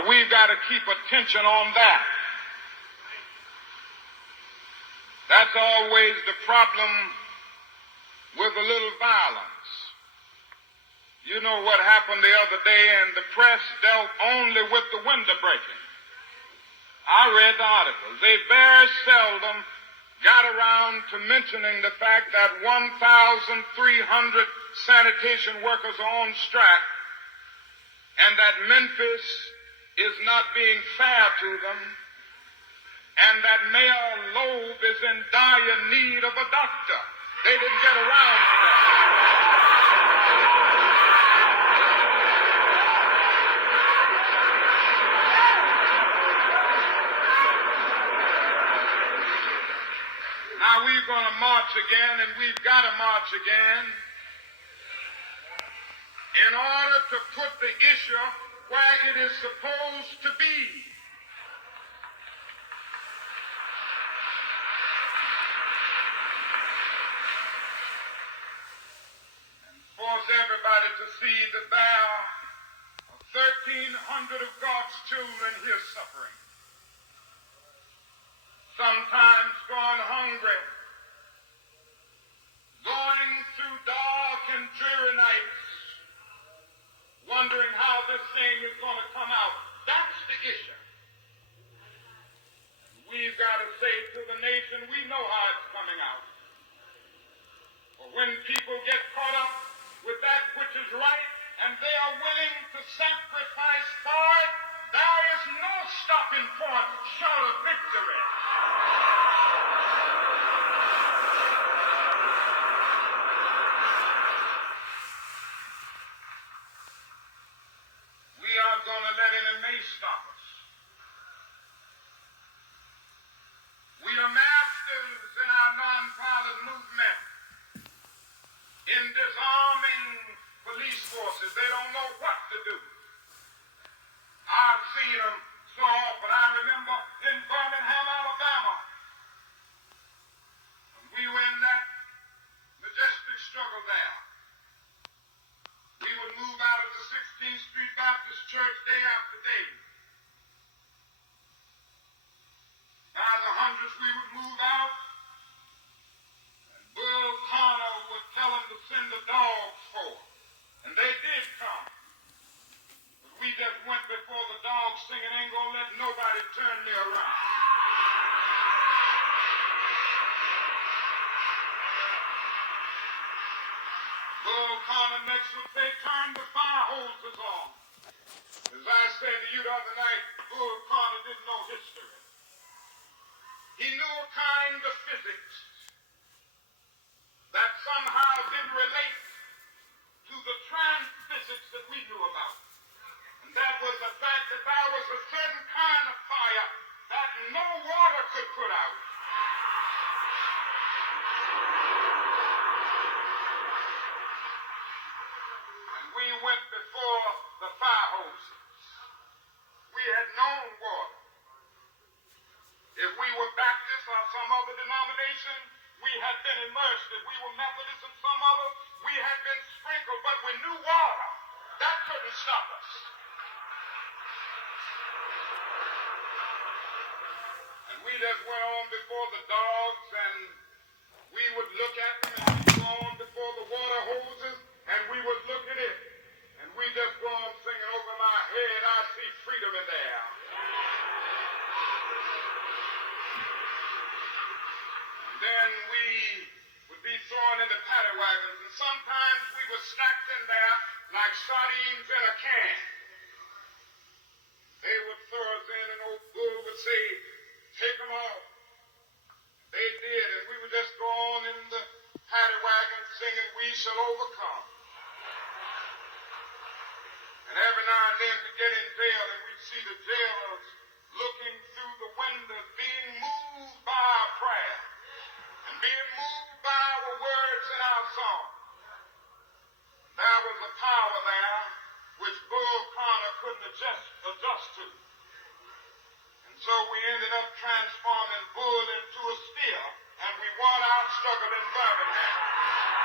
Now we've got to keep attention on that. That's always the problem with a little violence. You know what happened the other day, and the press dealt only with the window breaking. I read the articles. They very seldom got around to mentioning the fact that 1,300 sanitation workers are on strike, and that Memphis is not being fair to them, and that Mayor Loeb is in dire need of a doctor. They didn't get around to that. Now we're going to march again, and we've got to march again in order to put the issue where it is supposed to be. And force everybody to see that there are 1,300 of God's children here suffering. Sometimes going hungry, going through dark and dreary nights, wondering how this thing is going to come out. That's the issue. We've got to say to the nation, we know how it's coming out. But when people get caught up with that which is right, and they are willing to sacrifice for it, there is no stopping point short of victory. We aren't going to let any may stop us. We are masters in our nonviolent movement in disarming police forces. They don't know what to do. I've seen them so often. I remember in Birmingham, Alabama, we were in that majestic struggle there. We would move out of the 16th Street Baptist Church day after day. By the hundreds we would move out, and Bull Connor would tell them to send the dogs forth. And they did come. But we just went before the dogs singing, ain't gonna let nobody turn me around. Bull Connor next would say, turn the fire hoses on. As I said to you the other night, Bull Connor didn't know history. He knew a kind of physics that somehow didn't relate to the trans-physics that we knew about. And that was the fact that there was a certain kind of fire that no water could put out. And we went before the fire hoses. We had known water. If we were Baptist or some other denomination, we had been immersed. If we were Methodist and some other, we had been sprinkled, but we knew water. That couldn't stop us. And we just went on before the dogs, and we would look at them, and we'd go on before the water hoses, and we would look at it. And we just go on singing, over my head, I see freedom in there. Then we would be thrown into paddy wagons, and sometimes we were stacked in there like sardines in a can. They would throw us in, and old Bull would say, take them off. They did, and we would just go on in the paddy wagon singing, we shall overcome. And every now and then we'd get in jail, and we'd see the jailers looking through the windows, being moved by our prayer. Being moved by our words and our song. There was a power there which Bull Connor couldn't adjust to. And so we ended up transforming Bull into a steer, and we won our struggle in Birmingham.